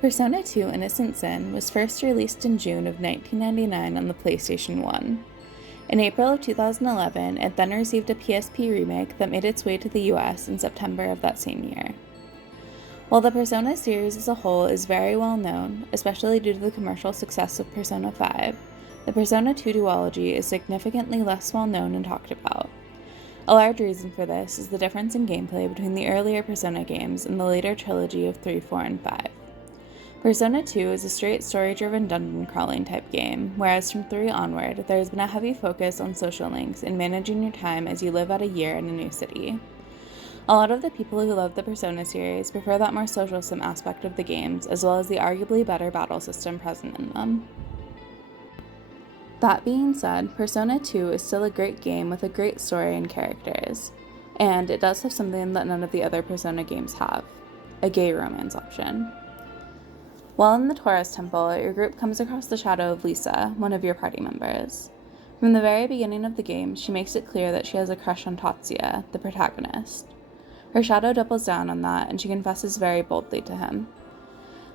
Persona 2 Innocent Sin was first released in June of 1999 on the PlayStation 1. In April of 2011, it then received a PSP remake that made its way to the US in September of that same year. While the Persona series as a whole is very well known, especially due to the commercial success of Persona 5, the Persona 2 duology is significantly less well known and talked about. A large reason for this is the difference in gameplay between the earlier Persona games and the later trilogy of 3, 4, and 5. Persona 2 is a straight story-driven dungeon crawling type game, whereas from 3 onward, there has been a heavy focus on social links and managing your time as you live out a year in a new city. A lot of the people who love the Persona series prefer that more social sim aspect of the games, as well as the arguably better battle system present in them. That being said, Persona 2 is still a great game with a great story and characters, and it does have something that none of the other Persona games have: a gay romance option. While in the Taurus Temple, your group comes across the shadow of Lisa, one of your party members. From the very beginning of the game, she makes it clear that she has a crush on Tatsuya, the protagonist. Her shadow doubles down on that, and she confesses very boldly to him.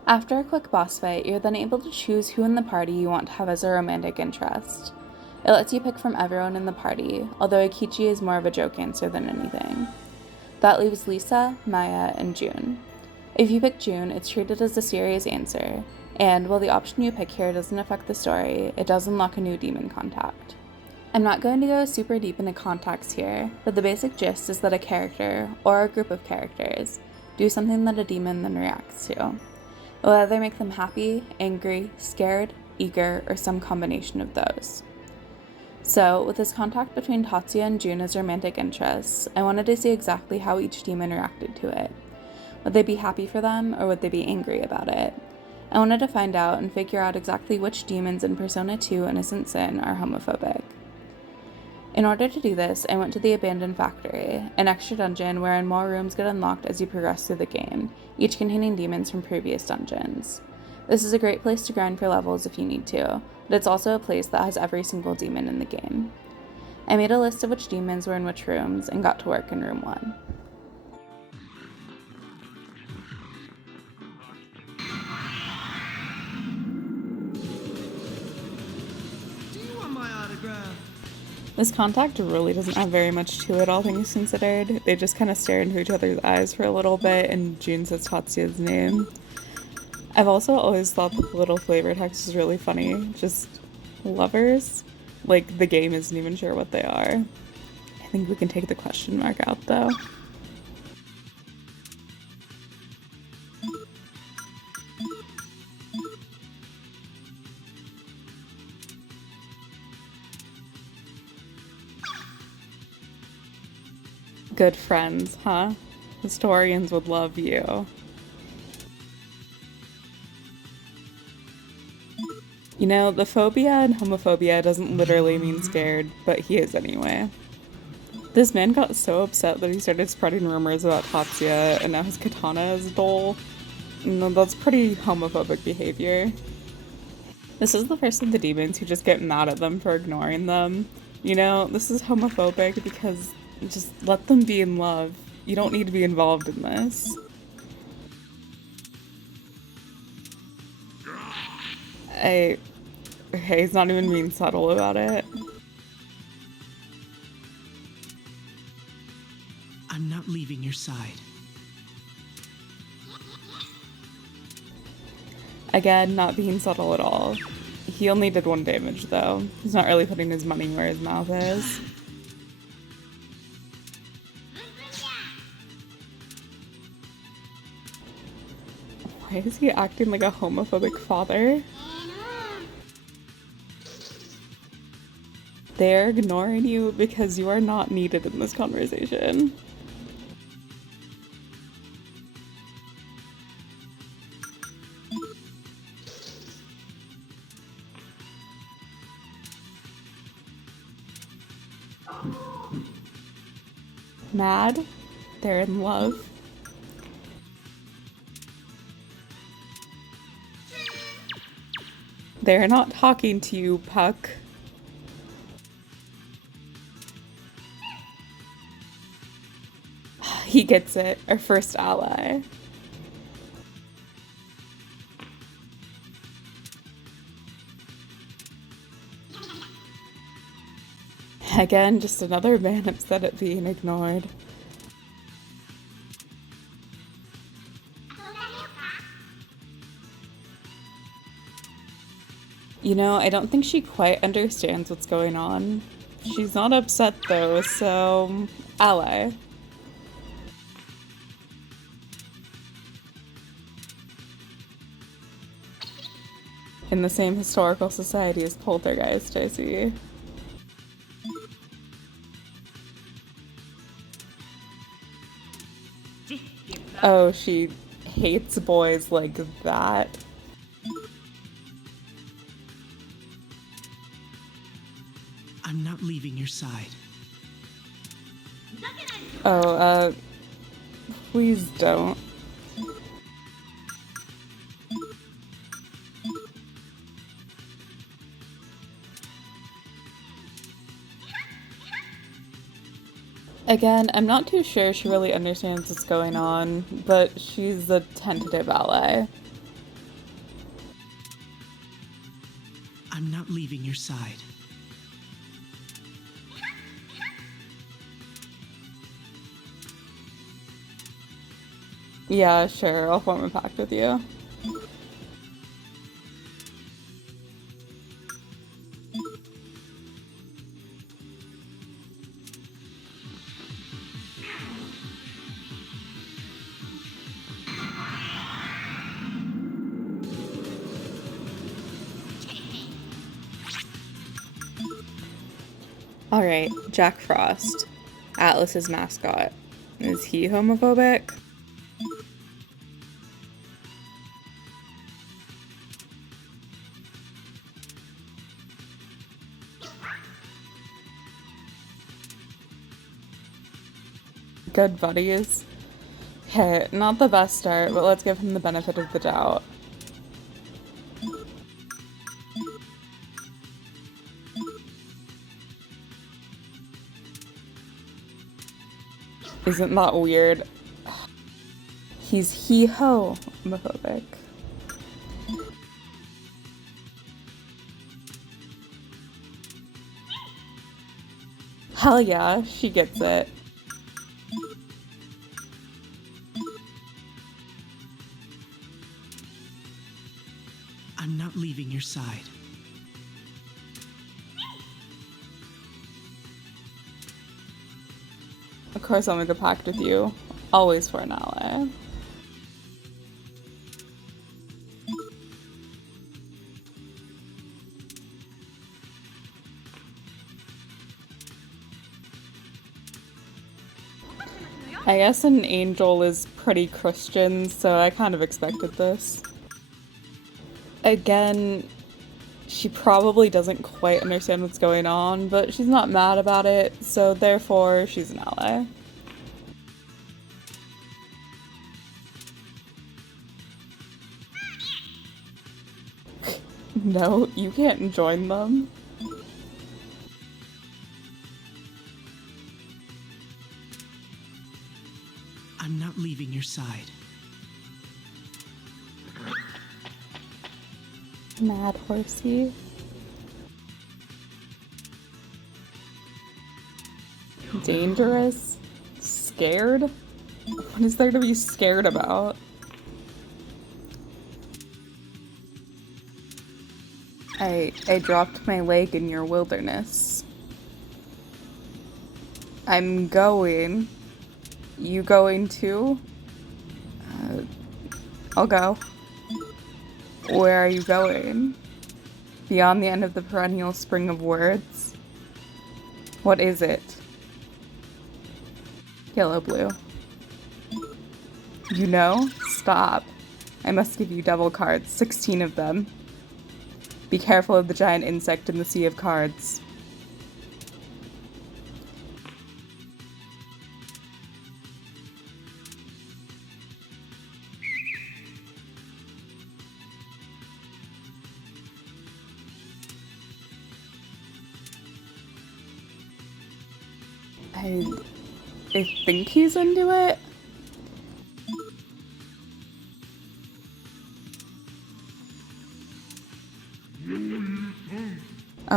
After a quick boss fight, you're then able to choose who in the party you want to have as a romantic interest. It lets you pick from everyone in the party, although Akichi is more of a joke answer than anything. That leaves Lisa, Maya, and June. If you pick June, it's treated as a serious answer, and while the option you pick here doesn't affect the story, it does unlock a new demon contact. I'm not going to go super deep into context here, but the basic gist is that a character, or a group of characters, do something that a demon then reacts to. It will either make them happy, angry, scared, eager, or some combination of those. So, with this contact between Tatsuya and June as romantic interests, I wanted to see exactly how each demon reacted to it. Would they be happy for them, or would they be angry about it? I wanted to find out and figure out exactly which demons in Persona 2 Innocent Sin are homophobic. In order to do this, I went to the Abandoned Factory, an extra dungeon wherein more rooms get unlocked as you progress through the game, each containing demons from previous dungeons. This is a great place to grind for levels if you need to, but it's also a place that has every single demon in the game. I made a list of which demons were in which rooms and got to work in room 1. Do you want my autograph? This contact really doesn't have very much to it, all things considered. They just kind of stare into each other's eyes for a little bit, and June says Tatsuya's name. I've also always thought that the little flavor text is really funny. Just lovers? Like, the game isn't even sure what they are. I think we can take the question mark out, though. Good friends, huh? Historians would love you. You know, the phobia and homophobia doesn't literally mean scared, but he is anyway. This man got so upset that he started spreading rumors about Tatsuya, and now his katana is dull. No, that's pretty homophobic behavior. This is the first of the demons who just get mad at them for ignoring them. You know, this is homophobic because just let them be in love. You don't need to be involved in this. Okay, he's not even being subtle about it. I'm not leaving your side. Again, not being subtle at all. He only did 1 damage though. He's not really putting his money where his mouth is. Why is he acting like a homophobic father? They're ignoring you because you are not needed in this conversation. Mad? They're in love. They're not talking to you, Puck. He gets it. Our first ally. Again, just another man upset at being ignored. You know, I don't think she quite understands what's going on. She's not upset though, so ally. In the same historical society as Poltergeist, I see. Oh, she hates boys like that. I'm not leaving your side. Oh, please don't. Again, I'm not too sure she really understands what's going on, but she's a tentative ally. I'm not leaving your side. Yeah, sure, I'll form a pact with you. Alright, Jack Frost. Atlas's mascot. Is he homophobic? Good buddies. Okay, not the best start, but let's give him the benefit of the doubt. Isn't that weird? He's he-ho homophobic. Hell yeah, she gets it. I'm not leaving your side. Of course I'll make a pact with you. Always for an ally. I guess an angel is pretty Christian, so I kind of expected this. Again, she probably doesn't quite understand what's going on, but she's not mad about it, so therefore she's an ally. No, you can't join them. I'm not leaving your side. Mad horsey. Dangerous? Scared? What is there to be scared about? I dropped my leg in your wilderness. I'm going. You going too? I'll go. Where are you going? Beyond the end of the perennial spring of words? What is it? Yellow blue. You know? Stop. I must give you double cards, 16 of them. Be careful of the giant insect in the sea of cards. I think he's into it.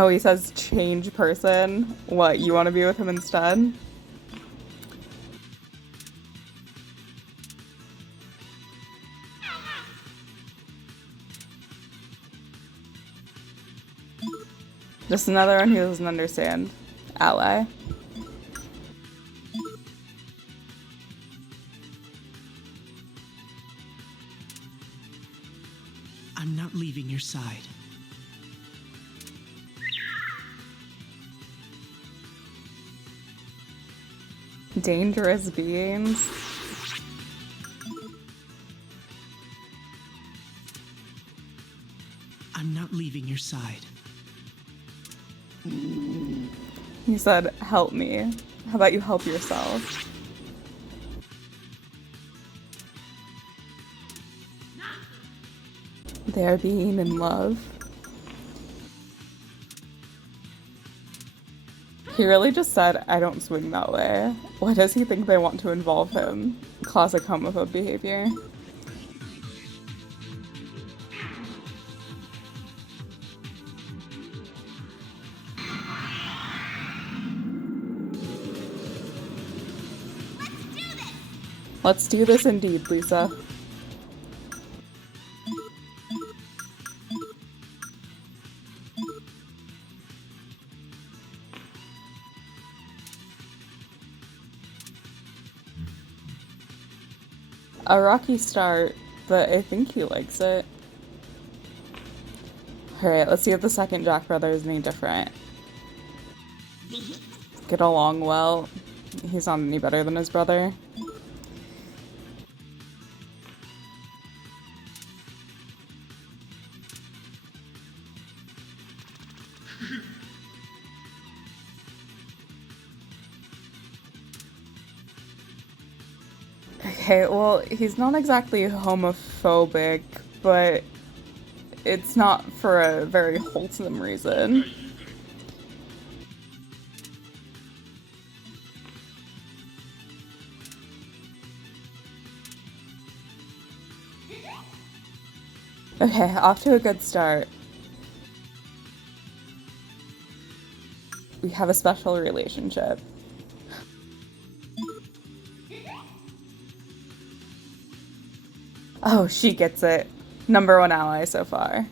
Oh, he says change person. What, you want to be with him instead? Just another one who doesn't understand. Ally. I'm not leaving your side. Dangerous beings. I'm not leaving your side. He said, help me. How about you help yourself? They are being in love. He really just said, I don't swing that way. Why does he think they want to involve him? Classic homophobe behavior. Let's do this indeed, Lisa. A rocky start, but I think he likes it. Alright, let's see if the second Jack brother is any different. Get along well. He's not any better than his brother. Okay, well, he's not exactly homophobic, but it's not for a very wholesome reason. Okay, off to a good start. We have a special relationship. Oh, she gets it. Number one ally so far.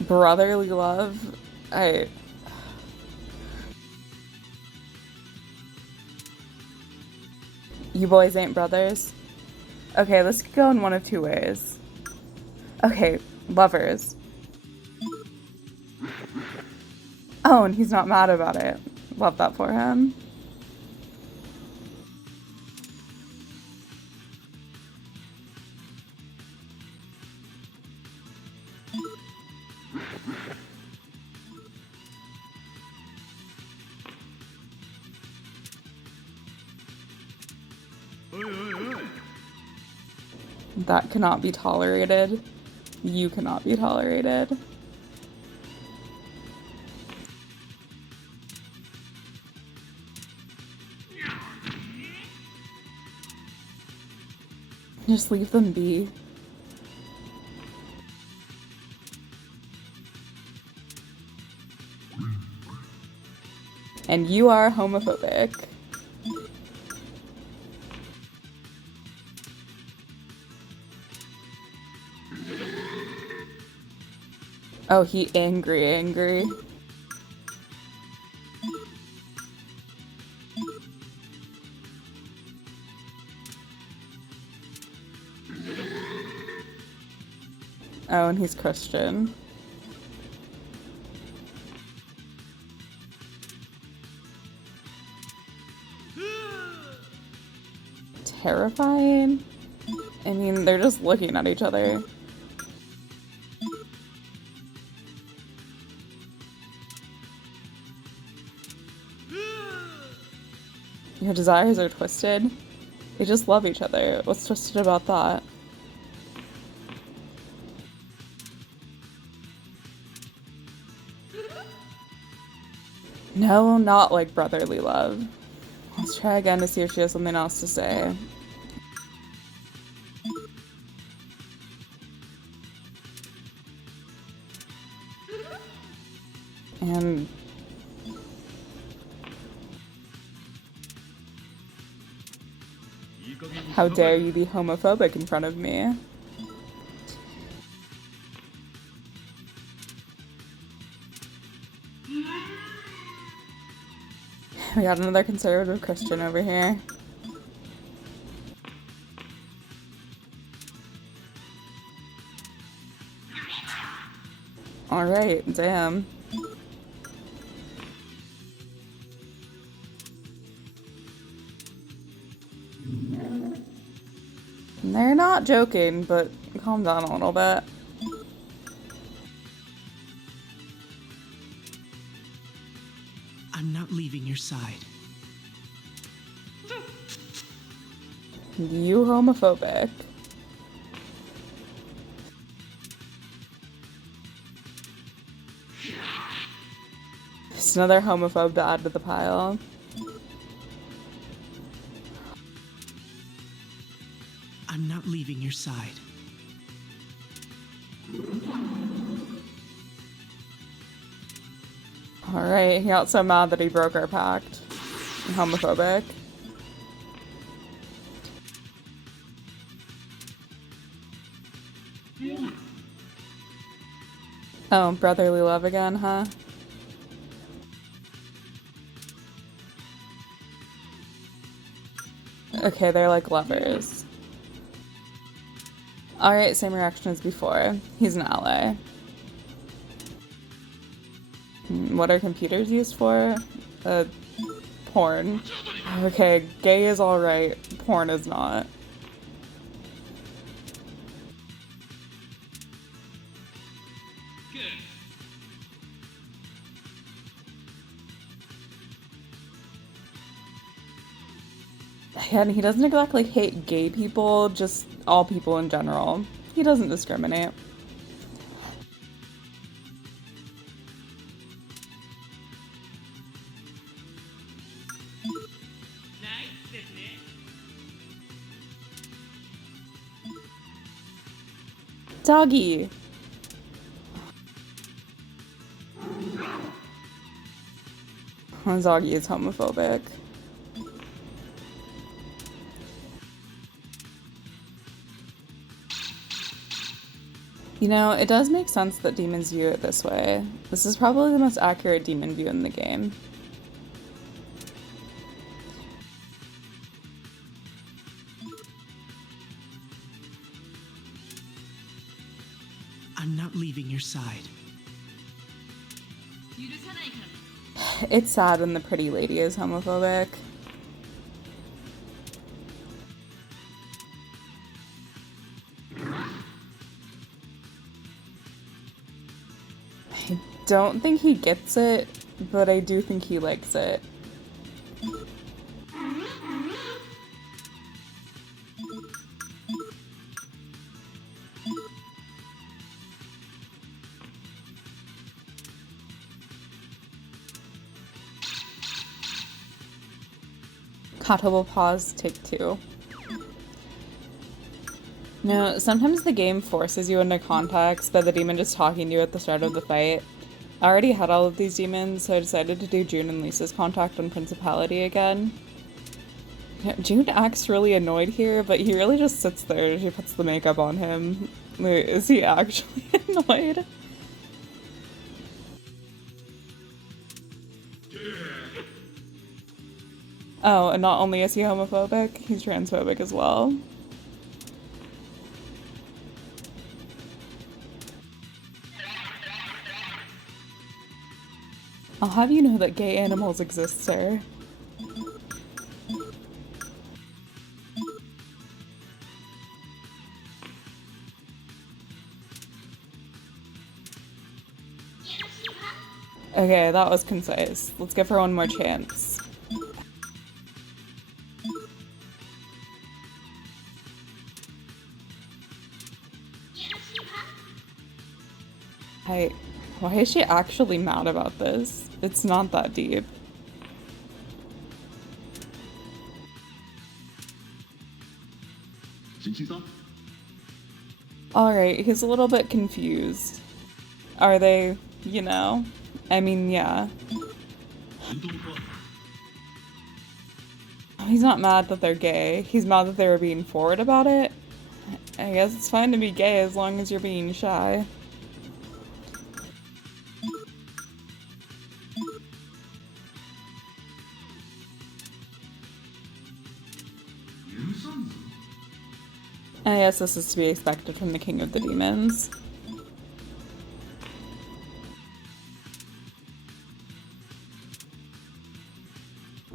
Brotherly love? You boys ain't brothers? Okay, this could go in one of two ways. Okay, lovers. Oh, and he's not mad about it. Love that for him. That cannot be tolerated. You cannot be tolerated. Just leave them be. And you are homophobic. Oh, he angry. Oh, and he's Christian. Terrifying? I mean, they're just looking at each other. Your desires are twisted. They just love each other. What's twisted about that? No, not like brotherly love. Let's try again to see if she has something else to say. How dare you be homophobic in front of me? We got another conservative Christian over here. Alright, damn. They're not joking, but calm down a little bit. I'm not leaving your side. You homophobic. Just another homophobe to add to the pile. I'm not leaving your side. Alright, he got so mad that he broke our pact. Homophobic. Oh, brotherly love again, huh? Okay, they're like lovers. Alright, same reaction as before. He's an ally. What are computers used for? Porn. Okay, gay is alright, porn is not. And he doesn't exactly hate gay people, just all people in general. He doesn't discriminate. Doggy! Doggy is homophobic. You know, it does make sense that demons view it this way. This is probably the most accurate demon view in the game. I'm not leaving your side. It's sad when the pretty lady is homophobic. I don't think he gets it, but I do think he likes it. Kato will pause, take two. No, sometimes the game forces you into context by the demon just talking to you at the start of the fight. I already had all of these demons, so I decided to do June and Lisa's contact on Principality again. June acts really annoyed here, but he really just sits there as she puts the makeup on him. Wait, is he actually annoyed? Oh, and not only is he homophobic, he's transphobic as well. I'll have you know that gay animals exist, sir. Okay, that was concise. Let's give her one more chance. Why is she actually mad about this? It's not that deep. Alright, he's a little bit confused. Are they, you know, I mean, yeah. He's not mad that they're gay. He's mad that they were being forward about it. I guess it's fine to be gay as long as you're being shy. I guess this is to be expected from the King of the Demons.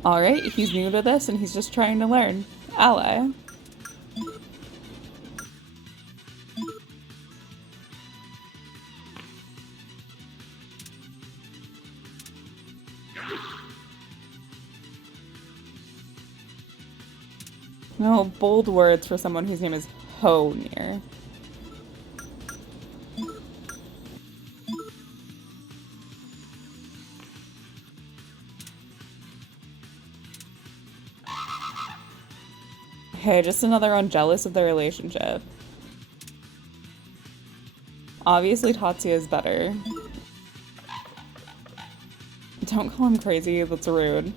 Alright, he's new to this and he's just trying to learn. Ally. No, bold words for someone whose name is Honir. Okay, just another one jealous of their relationship. Obviously Tatsuya is better. Don't call him crazy, that's rude.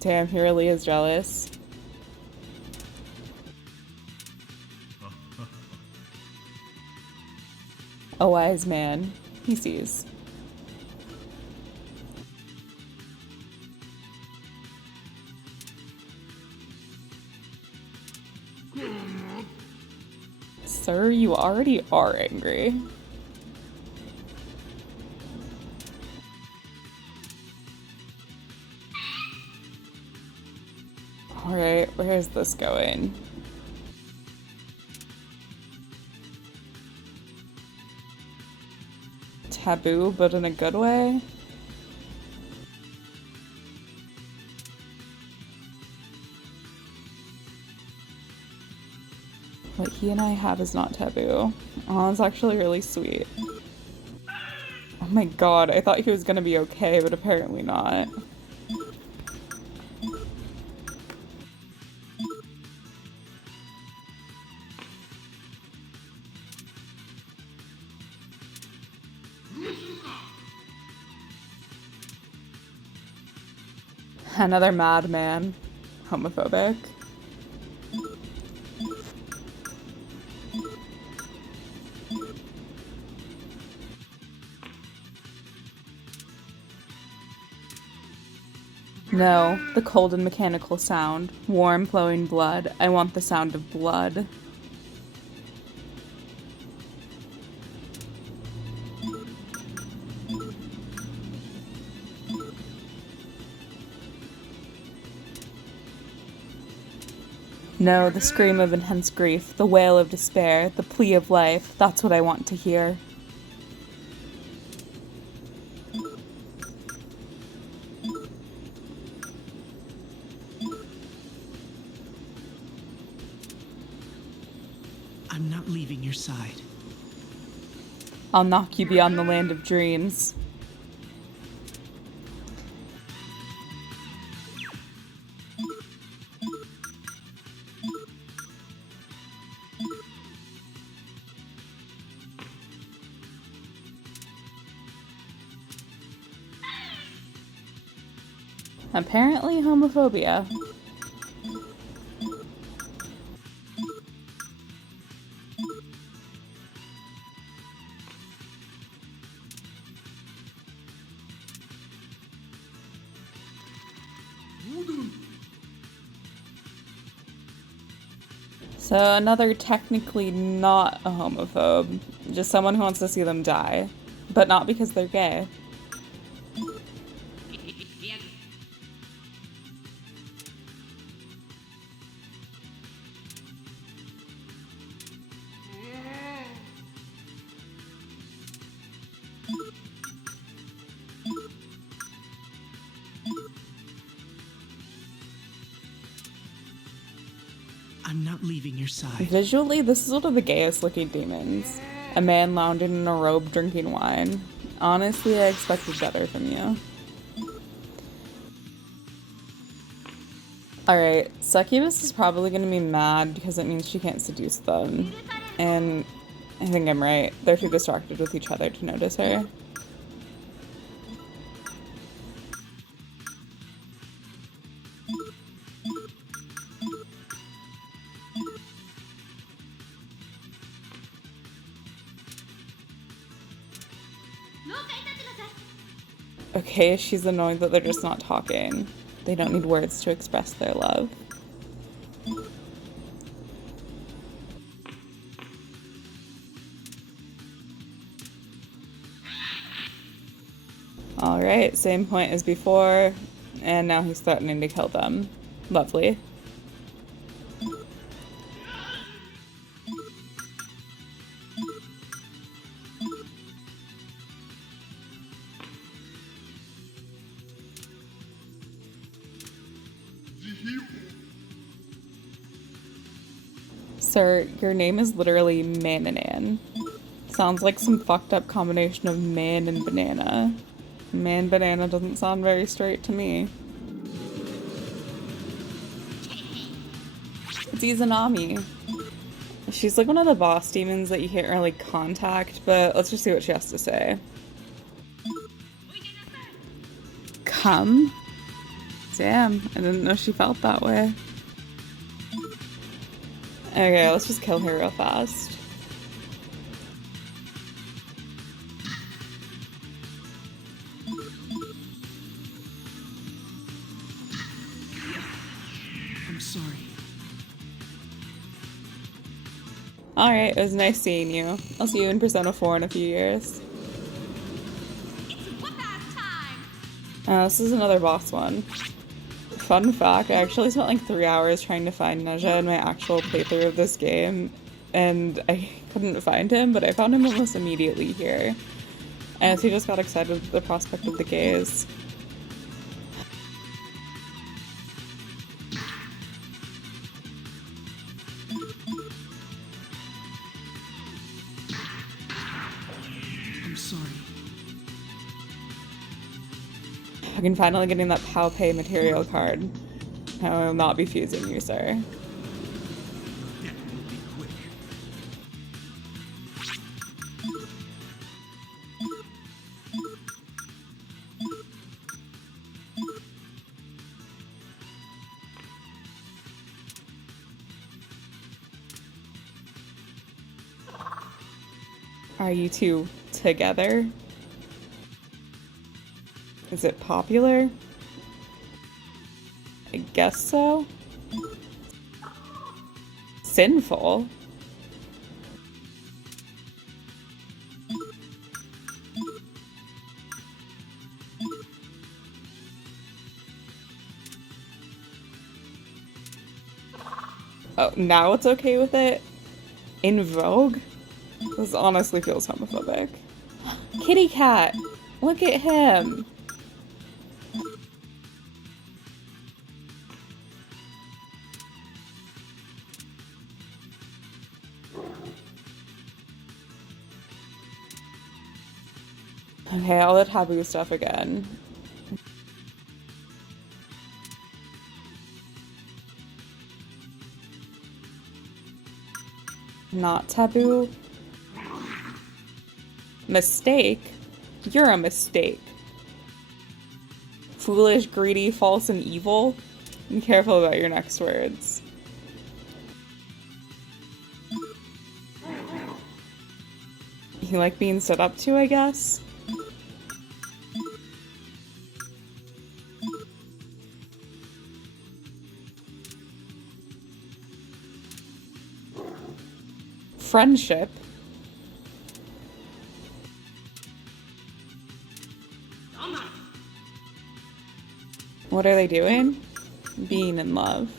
Damn, he really is jealous. A wise man, he sees. Sir, you already are angry. Alright, where's this going? Taboo, but in a good way? What he and I have is not taboo. Oh, that's actually really sweet. Oh my god, I thought he was gonna be okay, but apparently not. Another madman. Homophobic. No, the cold and mechanical sound. Warm flowing blood. I want the sound of blood. No, the scream of intense grief, the wail of despair, the plea of life. That's what I want to hear. I'm not leaving your side. I'll knock you beyond the land of dreams. Apparently homophobia. So another technically not a homophobe, just someone who wants to see them die, but not because they're gay. I'm not leaving your side. Visually, this is one of the gayest looking demons. A man lounging in a robe drinking wine. Honestly, I expected better from you. Alright, Succubus is probably gonna be mad because it means she can't seduce them. And I think I'm right. They're too distracted with each other to notice her. Okay, she's annoyed that they're just not talking. They don't need words to express their love. Alright, same point as before, and now he's threatening to kill them. Lovely. Sir, your name is literally Mananan. Sounds like some fucked up combination of man and banana. Man banana doesn't sound very straight to me. It's Izanami. She's like one of the boss demons that you can't really contact, but let's just see what she has to say. Come? Damn, I didn't know she felt that way. Okay, let's just kill her real fast. I'm sorry. Alright, it was nice seeing you. I'll see you in Persona 4 in a few years. This is another boss one. Fun fact, I actually spent like 3 hours trying to find Neja in my actual playthrough of this game, and I couldn't find him, but I found him almost immediately here. And so he just got excited with the prospect of the gays. I'm sorry. I'm finally getting that Pow Pay material card. I will not be fusing you, sir. That will be quick. Are you two together? Is it popular? I guess so. Sinful? Oh, now it's okay with it? In Vogue? This honestly feels homophobic. Kitty cat! Look at him! Okay, all the taboo stuff again. Not taboo. Mistake? You're a mistake. Foolish, greedy, false, and evil? Be careful about your next words. You like being stood up to, I guess? Friendship? What are they doing? Being in love.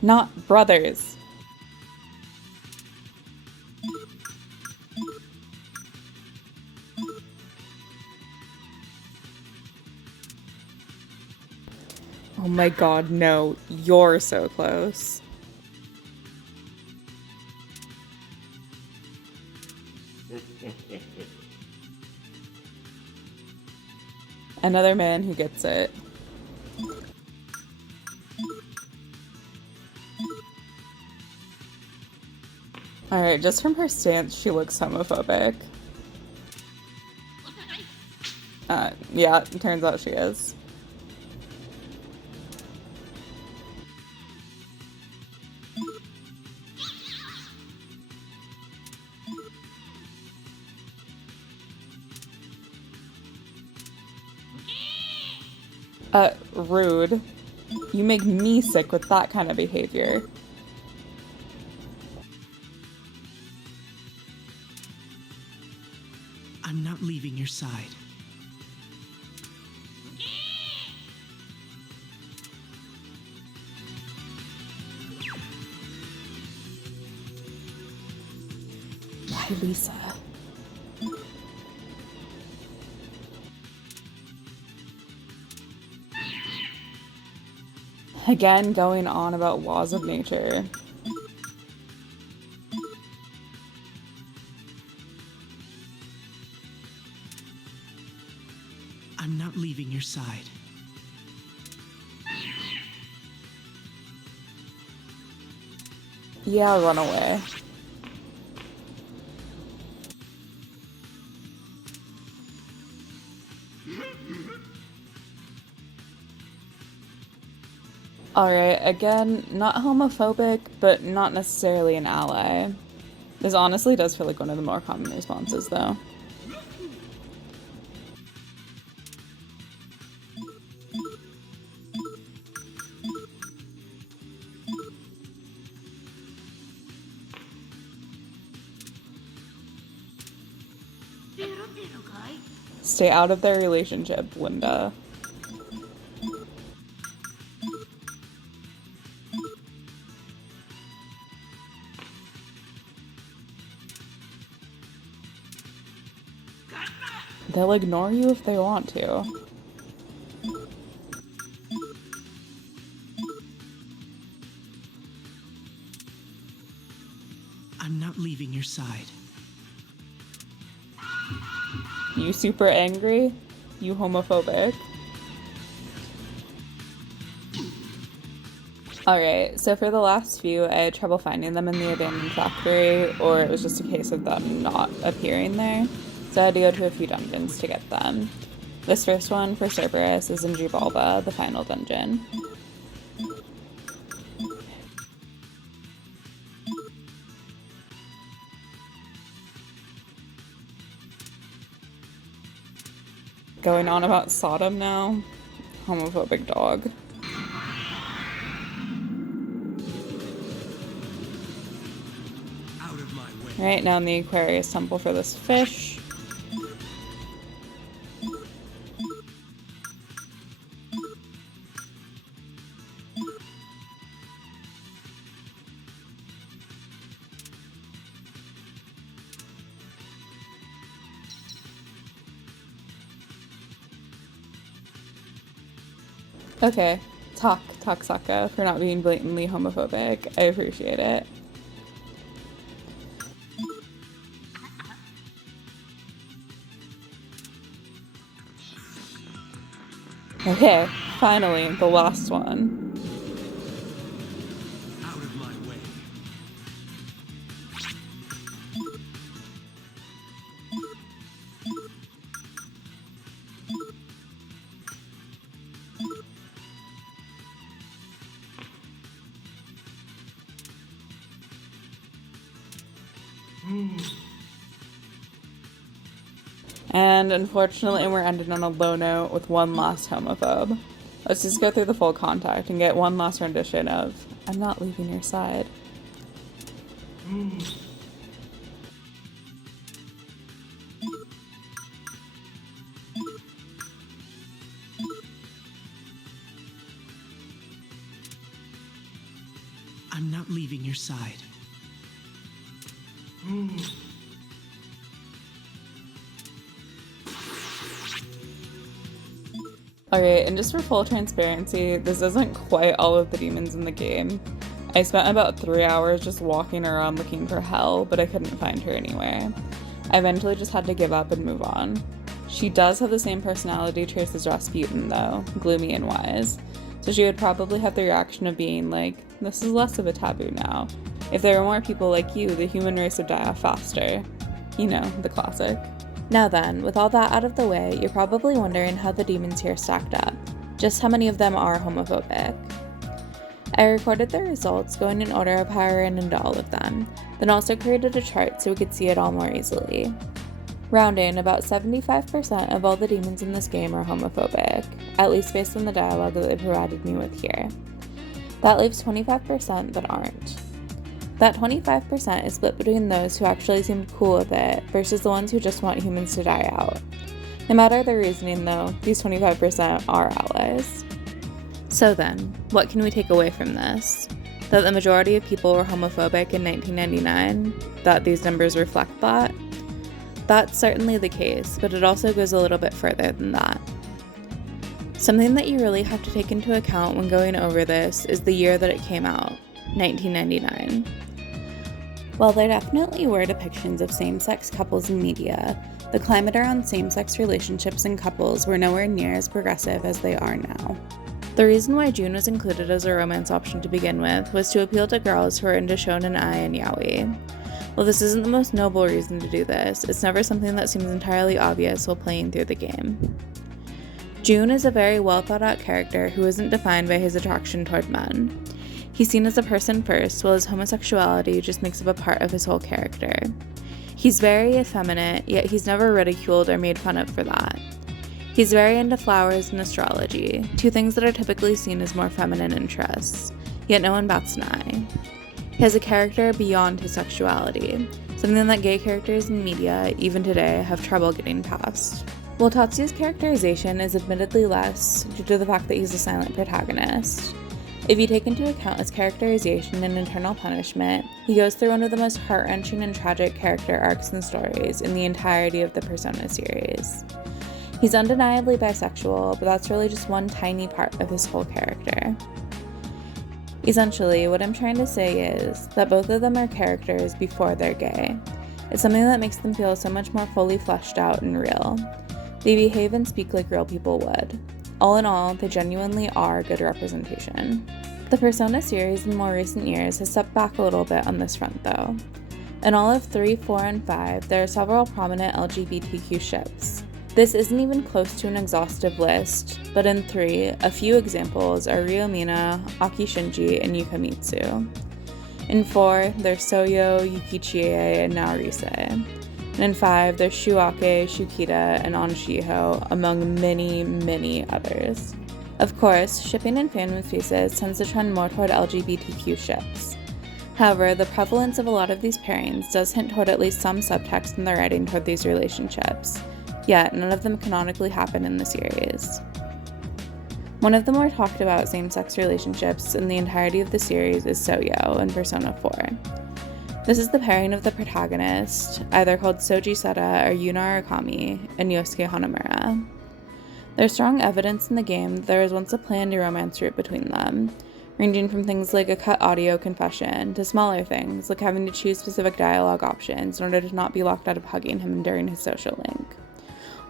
Not brothers. Oh my god, no. You're so close. Another man who gets it. Alright, just from her stance, she looks homophobic. Yeah, it turns out she is. Rude. You make me sick with that kind of behavior. I'm not leaving your side. Why, Lisa? Again, going on about laws of nature. I'm not leaving your side. Yeah, run away. Alright, again, not homophobic, but not necessarily an ally. This honestly does feel like one of the more common responses, though. Stay out of their relationship, Linda. They'll ignore you if they want to. I'm not leaving your side. You super angry? You homophobic? Alright, so for the last few, I had trouble finding them in the abandoned factory, or it was just a case of them not appearing there. So I had to go to a few dungeons to get them. This first one, for Cerberus, is in Jubalba, the final dungeon. Going on about Sodom now? Homophobic dog. Out of my way. Right, now in the Aquarius Temple for this fish. Okay, talk Sokka for not being blatantly homophobic. I appreciate it. Okay, finally, the last one. Out of my way. And unfortunately, we're ending on a low note with one last homophobe. Let's just go through the full contact and get one last rendition of I'm not leaving your side. I'm not leaving your side. Alright, and just for full transparency, this isn't quite all of the demons in the game. I spent about 3 hours just walking around looking for Hell, but I couldn't find her anywhere. I eventually just had to give up and move on. She does have the same personality traits as Rasputin, though, gloomy and wise. So she would probably have the reaction of being like, this is less of a taboo now. If there were more people like you, the human race would die off faster. You know, the classic. Now then, with all that out of the way, you're probably wondering how the demons here stacked up. Just how many of them are homophobic. I recorded the results going in order of how I ran into all of them, then also created a chart so we could see it all more easily. Rounding, about 75% of all the demons in this game are homophobic, at least based on the dialogue that they provided me with here. That leaves 25% that aren't. That 25% is split between those who actually seemed cool with it versus the ones who just want humans to die out. No matter their reasoning though, these 25% are allies. So then, what can we take away from this? That the majority of people were homophobic in 1999? That these numbers reflect that? That's certainly the case, but it also goes a little bit further than that. Something that you really have to take into account when going over this is the year that it came out, 1999. While there definitely were depictions of same-sex couples in media, the climate around same-sex relationships and couples were nowhere near as progressive as they are now. The reason why June was included as a romance option to begin with was to appeal to girls who are into shonen ai and yaoi. While this isn't the most noble reason to do this, it's never something that seems entirely obvious while playing through the game. June is a very well thought out character who isn't defined by his attraction toward men. He's seen as a person first, while his homosexuality just makes up a part of his whole character. He's very effeminate, yet he's never ridiculed or made fun of for that. He's very into flowers and astrology, two things that are typically seen as more feminine interests, yet no one bats an eye. He has a character beyond his sexuality, something that gay characters in media, even today, have trouble getting past. While Tatsuya's characterization is admittedly less due to the fact that he's a silent protagonist, if you take into account his characterization and internal punishment, he goes through one of the most heart-wrenching and tragic character arcs and stories in the entirety of the Persona series. He's undeniably bisexual, but that's really just one tiny part of his whole character. Essentially, what I'm trying to say is that both of them are characters before they're gay. It's something that makes them feel so much more fully fleshed out and real. They behave and speak like real people would. All in all, they genuinely are good representation. The Persona series in more recent years has stepped back a little bit on this front though. In all of 3, 4, and 5, there are several prominent LGBTQ ships. This isn't even close to an exhaustive list, but in 3, a few examples are Ryomina, Aki Shinji, and Yukamitsu. In 4, there's Soyo, Yukichie, and Naorise. And in 5, there's Shuake, Shukita, and Anshiho, among many, many others. Of course, shipping in fan pieces tends to trend more toward LGBTQ ships. However, the prevalence of a lot of these pairings does hint toward at least some subtext in the writing toward these relationships, yet none of them canonically happen in the series. One of the more talked about same-sex relationships in the entirety of the series is Soyo in Persona 4. This is the pairing of the protagonist, either called Soji Seta or Yuna Arakami, and Yosuke Hanamura. There's strong evidence in the game that there was once a planned romance route between them, ranging from things like a cut audio confession to smaller things like having to choose specific dialogue options in order to not be locked out of hugging him during his social link,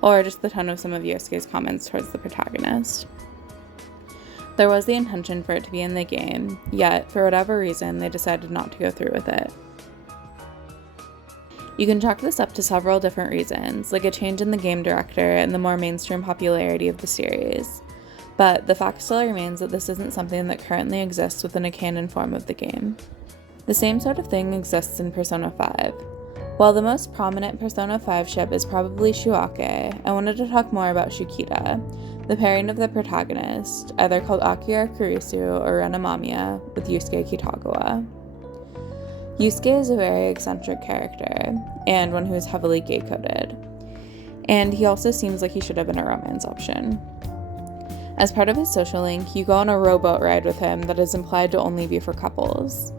or just the tone of some of Yosuke's comments towards the protagonist. There was the intention for it to be in the game, yet for whatever reason they decided not to go through with it. You can chalk this up to several different reasons, like a change in the game director and the more mainstream popularity of the series, but the fact still remains that this isn't something that currently exists within a canon form of the game. The same sort of thing exists in Persona 5. While the most prominent Persona 5 ship is probably Shuake, I wanted to talk more about Shukita, the pairing of the protagonist, either called Akira Kurisu or Ren Amamiya, with Yusuke Kitagawa. Yusuke is a very eccentric character, and one who is heavily gay-coded, and he also seems like he should have been a romance option. As part of his social link, you go on a rowboat ride with him that is implied to only be for couples.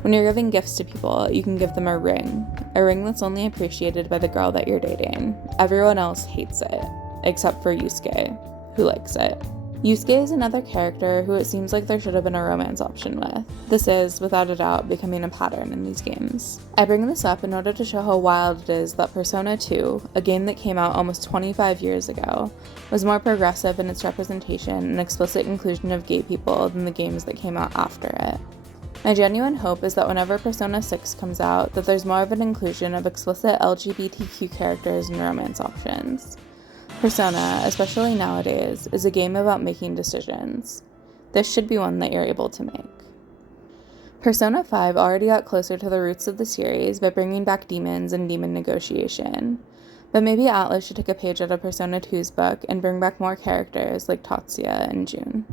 When you're giving gifts to people, you can give them a ring that's only appreciated by the girl that you're dating. Everyone else hates it, except for Yusuke, who likes it. Yusuke is another character who it seems like there should have been a romance option with. This is, without a doubt, becoming a pattern in these games. I bring this up in order to show how wild it is that Persona 2, a game that came out almost 25 years ago, was more progressive in its representation and explicit inclusion of gay people than the games that came out after it. My genuine hope is that whenever Persona 6 comes out, that there's more of an inclusion of explicit LGBTQ characters and romance options. Persona, especially nowadays, is a game about making decisions. This should be one that you're able to make. Persona 5 already got closer to the roots of the series by bringing back demons and demon negotiation, but maybe Atlas should take a page out of Persona 2's book and bring back more characters like Tatsuya and June.